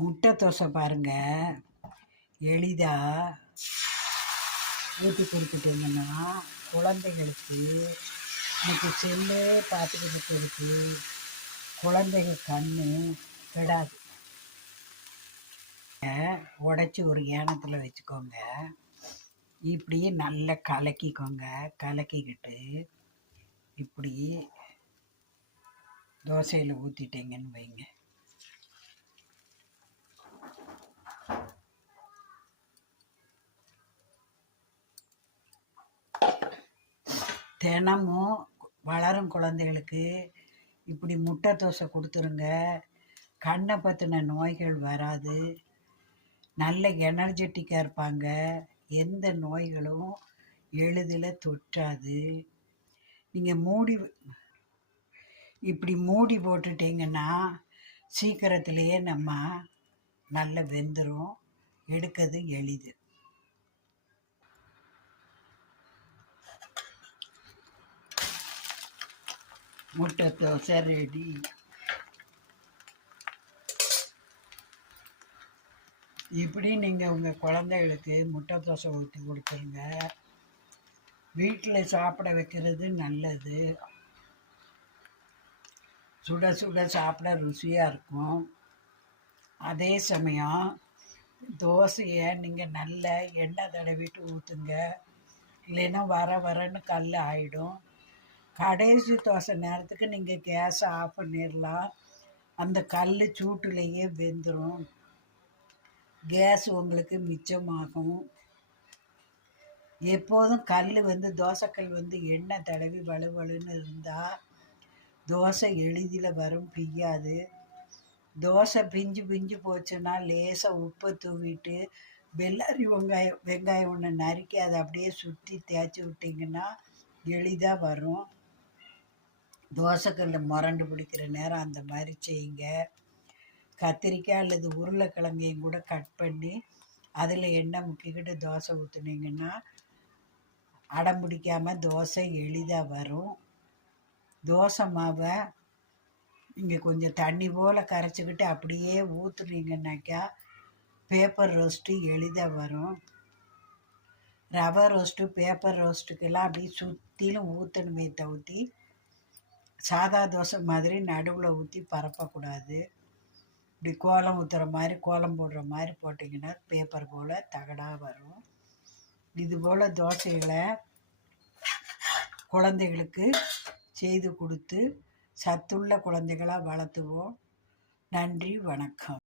முட்டை தோசை பாருங்கள், எளிதாக ஊற்றி கொடுத்துட்டீங்கன்னா குழந்தைகளுக்கு இன்னைக்கு செல்லே பார்த்துக்கிட்டு இருக்கு, குழந்தைங்க கண்ணு கெடாது. உடச்சி ஒரு ஏனத்தில் வச்சுக்கோங்க. இப்படியே நல்லா கலக்கிக்கோங்க. கலக்கிக்கிட்டு இப்படி தோசையில் ஊற்றிட்டீங்கன்னு வைங்க. தினமும் வளரும் குழந்தைகளுக்கு இப்படி முட்டை தோசை கொடுத்துருங்க. கண்ணை பற்றின நோய்கள் வராது. நல்ல எனர்ஜெட்டிக்காக இருப்பாங்க. எந்த நோய்களும் எளிதில் தொற்றாது. நீங்கள் இப்படி மூடி போட்டுட்டிங்கன்னா சீக்கிரத்திலேயே நம்ம நல்ல வெந்துடும். எடுக்கிறது எளிது. முட்டை தோசை ரெடி. இப்படி நீங்கள் உங்கள் குழந்தைகளுக்கு முட்டை தோசை ஊற்றி கொடுத்துருங்க. வீட்டில் சாப்பிட வைக்கிறது நல்லது. சுட சுட சாப்பிட ருசியாக இருக்கும். அதே சமயம் தோசையை நீங்கள் நல்ல எண்ணெய் தடவிட்டு ஊற்றுங்க. இல்லைன்னா வரன்னு கல் ஆகிடும். கடைசி தோசை நேரத்துக்கு நீங்கள் கேஸை ஆஃப் பண்ணிடலாம். அந்த கல் சூட்டுலேயே வெந்துடும். கேஸ் உங்களுக்கு மிச்சமாகும். எப்போதும் கல் தோசைக்கல் எண்ணெய் தடவி வலுவலுன்னு இருந்தால் தோசை எளிதில் வரும், பிய்யாது. தோசை பிஞ்சு போச்சுன்னா லேசாக உப்பை தூவிட்டு வெள்ளரி வெங்காயம் ஒன்று நறுக்கி அதை அப்படியே சுற்றி தேய்ச்சி விட்டிங்கன்னா எளிதாக வரும். தோசைக்கல்ல முரண்டு பிடிக்கிற நேரம் அந்த மாதிரி செய்யுங்க. கத்திரிக்காய் அல்லது உருளைக்கிழங்கையும் கூட கட் பண்ணி அதில் எண்ணெய் முக்கிக்கிட்டு தோசை ஊற்றுனீங்கன்னா அடம் பிடிக்காமல் தோசை எளிதாக வரும். தோசை மாவை நீங்கள் கொஞ்சம் தண்ணி போல் கரைச்சிக்கிட்டு அப்படியே ஊற்றுனீங்கன்னாக்கா பேப்பர் ரோஸ்ட்டு எளிதாக வரும். ரவை ரோஸ்ட்டு பேப்பர் ரோஸ்ட்டுக்கெல்லாம் அப்படியே சுற்றிலும் ஊற்றணுமே தவிர்த்து சாதா தோசை மாதிரி நடுவில் ஊற்றி பரப்பக்கூடாது. இப்படி கோலம் ஊற்றுற மாதிரி கோலம் போடுற மாதிரி போட்டிங்கன்னா பேப்பர் போல் தகடாக வரும். இதுபோல் தோசைகளை குழந்தைகளுக்கு செய்து கொடுத்து சத்துள்ள குழந்தைகளாக வளர்த்துவோம். நன்றி, வணக்கம்.